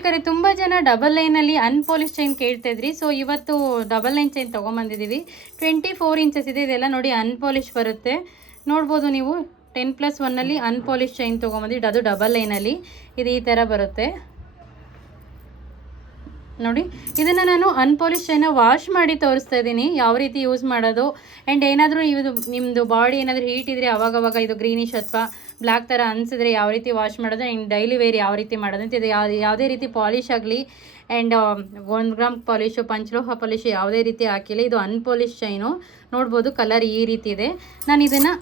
ವೀಕ್ಷಕರೇ, ತುಂಬ ಜನ ಡಬಲ್ ಲೈನಲ್ಲಿ ಅನ್ಪಾಲಿಶ್ ಚೈನ್ ಕೇಳ್ತಾಯಿದ್ರಿ. ಸೊ ಇವತ್ತು ಡಬಲ್ ಲೈನ್ ಚೈನ್ ತೊಗೊಂಬಂದಿದ್ದೀವಿ. 24 ಇಂಚಸ್ ಇದೆ. ಇದೆಲ್ಲ ನೋಡಿ ಅನ್ಪಾಲಿಶ್ ಬರುತ್ತೆ, ನೋಡ್ಬೋದು ನೀವು. 10+1 ಅನ್ಪಾಲಿಶ್ ಚೈನ್ ತೊಗೊಂಬಂದಿದ್ದು, ಅದು ಡಬಲ್ ಲೈನಲ್ಲಿ. ಇದು ಈ ಥರ ಬರುತ್ತೆ ನೋಡಿ. ಇದನ್ನು ನಾನು ಅನ್ಪಾಲಿಶ್ ಚೈನ ವಾಶ್ ಮಾಡಿ ತೋರಿಸ್ತಾ ಇದ್ದೀನಿ, ಯಾವ ರೀತಿ ಯೂಸ್ ಮಾಡೋದು. ಆ್ಯಂಡ್ ಏನಾದರೂ ಇದು ನಿಮ್ಮದು ಬಾಡಿ ಏನಾದರೂ ಹೀಟ್ ಇದ್ದರೆ ಅವಾಗವಾಗ ಇದು ಗ್ರೀನಿಶ್ ಅಥವಾ ಬ್ಲ್ಯಾಕ್ ಥರ ಅನಿಸಿದ್ರೆ ಯಾವ ರೀತಿ ವಾಶ್ ಮಾಡೋದು, ಆ್ಯಂಡ್ ಡೈಲಿ ವೇರ್ ಯಾವ ರೀತಿ ಮಾಡೋದು ಅಂತ. ಇದು ಯಾವುದೇ ರೀತಿ ಪಾಲಿಶ್ ಆಗಲಿ, ಆ್ಯಂಡ್ 1 ಗ್ರಾಮ್ ಪಾಲಿಶು, ಪಂಚಲೋಹ ಪಾಲಿಶು ಯಾವುದೇ ರೀತಿ ಹಾಕಿಲ್ಲ. ಇದು ಅನ್ಪಾಲಿಶ್ ಚೈನು, ನೋಡ್ಬೋದು. ಕಲರ್ ಈ ರೀತಿ ಇದೆ. ನಾನು ಇದನ್ನು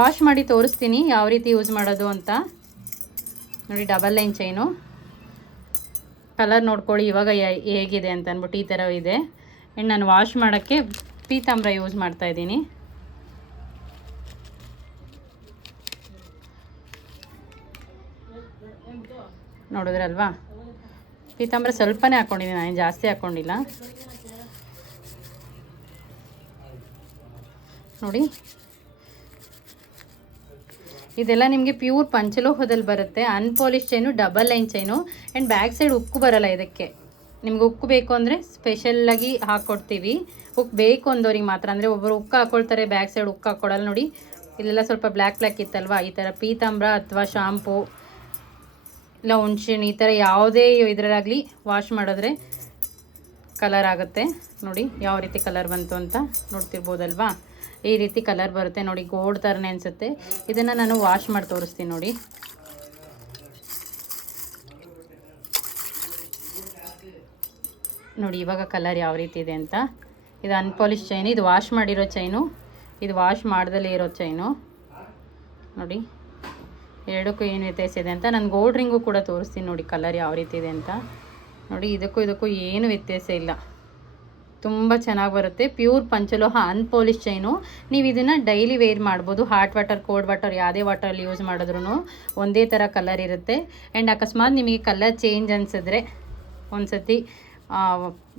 ವಾಶ್ ಮಾಡಿ ತೋರಿಸ್ತೀನಿ ಯಾವ ರೀತಿ ಯೂಸ್ ಮಾಡೋದು ಅಂತ. ನೋಡಿ, ಡಬಲ್ ಲೈನ್ ಚೈನು. ಕಲರ್ ನೋಡ್ಕೊಳ್ಳಿ ಇವಾಗ ಹೇಗಿದೆ ಅಂತ ಅಂದ್ಬಿಟ್ಟು. ಈ ಥರ ಇದೆ. ಆ್ಯಂಡ್ ನಾನು ವಾಶ್ ಮಾಡೋಕ್ಕೆ ಪೀತಾಂಬರ ಯೂಸ್ ಮಾಡ್ತಾಯಿದ್ದೀನಿ. ನೋಡಿದ್ರಲ್ವಾ, ಪೀತಾಂಬರ ಸ್ವಲ್ಪನೇ ಹಾಕ್ಕೊಂಡಿದ್ದೀನಿ, ನಾನು ಜಾಸ್ತಿ ಹಾಕ್ಕೊಂಡಿಲ್ಲ. ನೋಡಿ, ಇದೆಲ್ಲ ನಿಮಗೆ ಪ್ಯೂರ್ ಪಂಚಲೋಹದಲ್ಲಿ ಬರುತ್ತೆ. Unpolish chain, double line chain. And back side ಉಕ್ಕು ಬರೋಲ್ಲ ಇದಕ್ಕೆ. ನಿಮ್ಗೆ ಉಕ್ಕು ಬೇಕು ಅಂದರೆ ಸ್ಪೆಷಲ್ಲಾಗಿ ಹಾಕ್ಕೊಡ್ತೀವಿ. ಉಕ್ಕು ಬೇಕು ಅಂದವ್ರಿಗೆ ಮಾತ್ರ. ಅಂದರೆ ಒಬ್ಬರು ಉಕ್ಕು ಹಾಕ್ಕೊಳ್ತಾರೆ, ಬ್ಯಾಕ್ ಸೈಡ್ ಉಕ್ಕು ಹಾಕ್ಕೊಡಲ್ಲ. ನೋಡಿ, ಇಲ್ಲೆಲ್ಲ ಸ್ವಲ್ಪ ಬ್ಲ್ಯಾಕ್ ಇತ್ತಲ್ವ, ಈ ಥರ ಪೀತಾಂಬರ ಅಥವಾ ಶಾಂಪೂ ಇಲ್ಲ ಹುಣ್ಸೆಹಣ್ಣು, ಈ ಥರ ಯಾವುದೇ ಇದರಾಗಲಿ ವಾಶ್ ಮಾಡಿದ್ರೆ ಕಲರ್ ಆಗುತ್ತೆ. ನೋಡಿ ಯಾವ ರೀತಿ ಕಲರ್ ಬಂತು ಅಂತ ನೋಡ್ತಿರ್ಬೋದಲ್ವಾ. ಈ ರೀತಿ ಕಲರ್ ಬರುತ್ತೆ ನೋಡಿ, ಗೋಲ್ಡ್ ಥರನೇ ಅನಿಸುತ್ತೆ. ಇದನ್ನು ನಾನು ವಾಶ್ ಮಾಡಿ ತೋರಿಸ್ತೀನಿ ನೋಡಿ. ನೋಡಿ ಇವಾಗ ಕಲರ್ ಯಾವ ರೀತಿ ಇದೆ ಅಂತ. ಇದು ಅನ್ಪಾಲಿಶ್ ಚೈನು, ಇದು ವಾಶ್ ಮಾಡಿರೋ ಚೈನು, ಇದು ವಾಶ್ ಮಾಡ್ದಲೇ ಇರೋ ಚೈನು. ನೋಡಿ ಎರಡಕ್ಕೂ ಏನು ವ್ಯತ್ಯಾಸ ಇದೆ ಅಂತ. ನಾನು ಗೋಲ್ಡ್ ರಿಂಗು ಕೂಡ ತೋರಿಸ್ತೀನಿ ನೋಡಿ, ಕಲರ್ ಯಾವ ರೀತಿ ಇದೆ ಅಂತ. ನೋಡಿ, ಇದಕ್ಕೂ ಏನು ವ್ಯತ್ಯಾಸ ಇಲ್ಲ, ತುಂಬ ಚೆನ್ನಾಗಿ ಬರುತ್ತೆ. ಪ್ಯೂರ್ ಪಂಚಲೋಹ ಅನ್ಪಾಲಿಶ್ ಚೈನು. ನೀವು ಇದನ್ನು ಡೈಲಿ ವೇರ್ ಮಾಡ್ಬೋದು. ಹಾಟ್ ವಾಟರ್, ಕೋಲ್ಡ್ ವಾಟರ್, ಯಾವುದೇ ವಾಟರಲ್ಲಿ ಯೂಸ್ ಮಾಡಿದ್ರೂ ಒಂದೇ ಥರ ಕಲರ್ ಇರುತ್ತೆ. ಆ್ಯಂಡ್ ಅಕಸ್ಮಾತ್ ನಿಮಗೆ ಕಲರ್ ಚೇಂಜ್ ಅನಿಸಿದ್ರೆ ಒಂದು ಸತಿ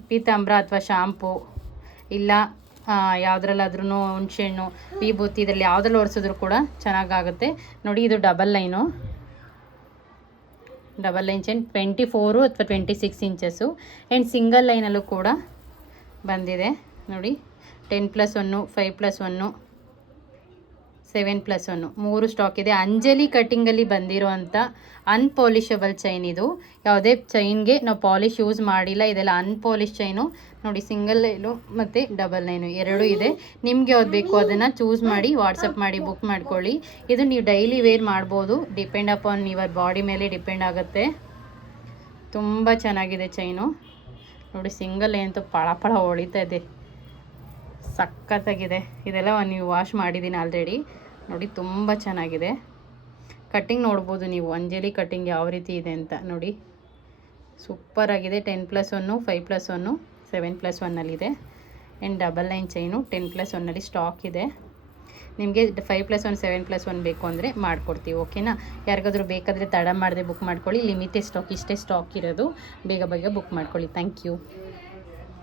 ಪೀತಾಂಬರ ಅಥವಾ ಶಾಂಪೂ ಇಲ್ಲ ಯಾವುದ್ರಲ್ಲಾದ್ರೂ ಹುಣ್ಸೆಹಣ್ಣು, ವಿಭೂತಿ, ಇದರಲ್ಲಿ ಯಾವುದ್ರಲ್ಲಿ ಒರೆಸಿದ್ರು ಕೂಡ ಚೆನ್ನಾಗಾಗುತ್ತೆ. ನೋಡಿ, ಇದು double line, double line chain 24 ಅಥವಾ 26 ಇಂಚಸ್ಸು. ಆ್ಯಂಡ್ ಸಿಂಗಲ್ ಲೈನಲ್ಲೂ ಕೂಡ ಬಂದಿದೆ ನೋಡಿ. 10+1, 5+1, 7+1 3 ಸ್ಟಾಕ್ ಇದೆ. ಅಂಜಲಿ ಕಟ್ಟಿಂಗಲ್ಲಿ ಬಂದಿರೋ ಅಂಥ ಅನ್ಪಾಲಿಷಬಲ್ ಚೈನ್ ಇದು. ಯಾವುದೇ ಚೈನ್ಗೆ ನಾವು ಪಾಲಿಶ್ ಯೂಸ್ ಮಾಡಿಲ್ಲ, ಇದೆಲ್ಲ ಅನ್ಪಾಲಿಶ್ ಚೈನು. ನೋಡಿ, ಸಿಂಗಲ್ ಲೈನು ಮತ್ತು ಡಬಲ್ ಲೈನು ಎರಡೂ ಇದೆ. ನಿಮ್ಗೆ ಯಾವ್ದು ಬೇಕು ಅದನ್ನು ಚೂಸ್ ಮಾಡಿ ವಾಟ್ಸಪ್ ಮಾಡಿ ಬುಕ್ ಮಾಡ್ಕೊಳ್ಳಿ. ಇದು ನೀವು ಡೈಲಿ ವೇರ್ ಮಾಡ್ಬೋದು. ಡಿಪೆಂಡ್ ಅಪಾನ್ ಯುವರ್ ಬಾಡಿ ಮೇಲೆ ಡಿಪೆಂಡ್ ಆಗುತ್ತೆ. ತುಂಬ ಚೆನ್ನಾಗಿದೆ ಚೈನು. ನೋಡಿ, ಸಿಂಗಲ್ ಅಂತೂ ಪಳ ಹೊಳಿತಾ ಇದೆ, ಸಖತ್ತಾಗಿದೆ. ಇದೆಲ್ಲ ನೀವು ವಾಶ್ ಮಾಡಿದ್ದೀನಿ ಆಲ್ರೆಡಿ. ನೋಡಿ, ತುಂಬ ಚೆನ್ನಾಗಿದೆ. ಕಟ್ಟಿಂಗ್ ನೋಡ್ಬೋದು ನೀವು, ಅಂಜಲಿ ಕಟ್ಟಿಂಗ್ ಯಾವ ರೀತಿ ಇದೆ ಅಂತ ನೋಡಿ. ಸೂಪರಾಗಿದೆ. 10+1, 5+1, 7+1 and double line chain 10+1 stock ಇದೆ. ನಿಮಗೆ 5+1, 7+1 ಬೇಕು ಅಂದರೆ ಮಾಡಿಕೊಡ್ತೀವಿ, ಓಕೆನಾ. ಯಾರಿಗಾದ್ರೂ ಬೇಕಾದರೆ ತಡ ಮಾಡದೆ ಬುಕ್ ಮಾಡ್ಕೊಳ್ಳಿ. ಲಿಮಿಟೆಡ್ ಸ್ಟಾಕ್, ಇಷ್ಟೇ ಸ್ಟಾಕ್ ಇರೋದು. ಬೇಗ ಬುಕ್ ಮಾಡ್ಕೊಳ್ಳಿ. Thank you.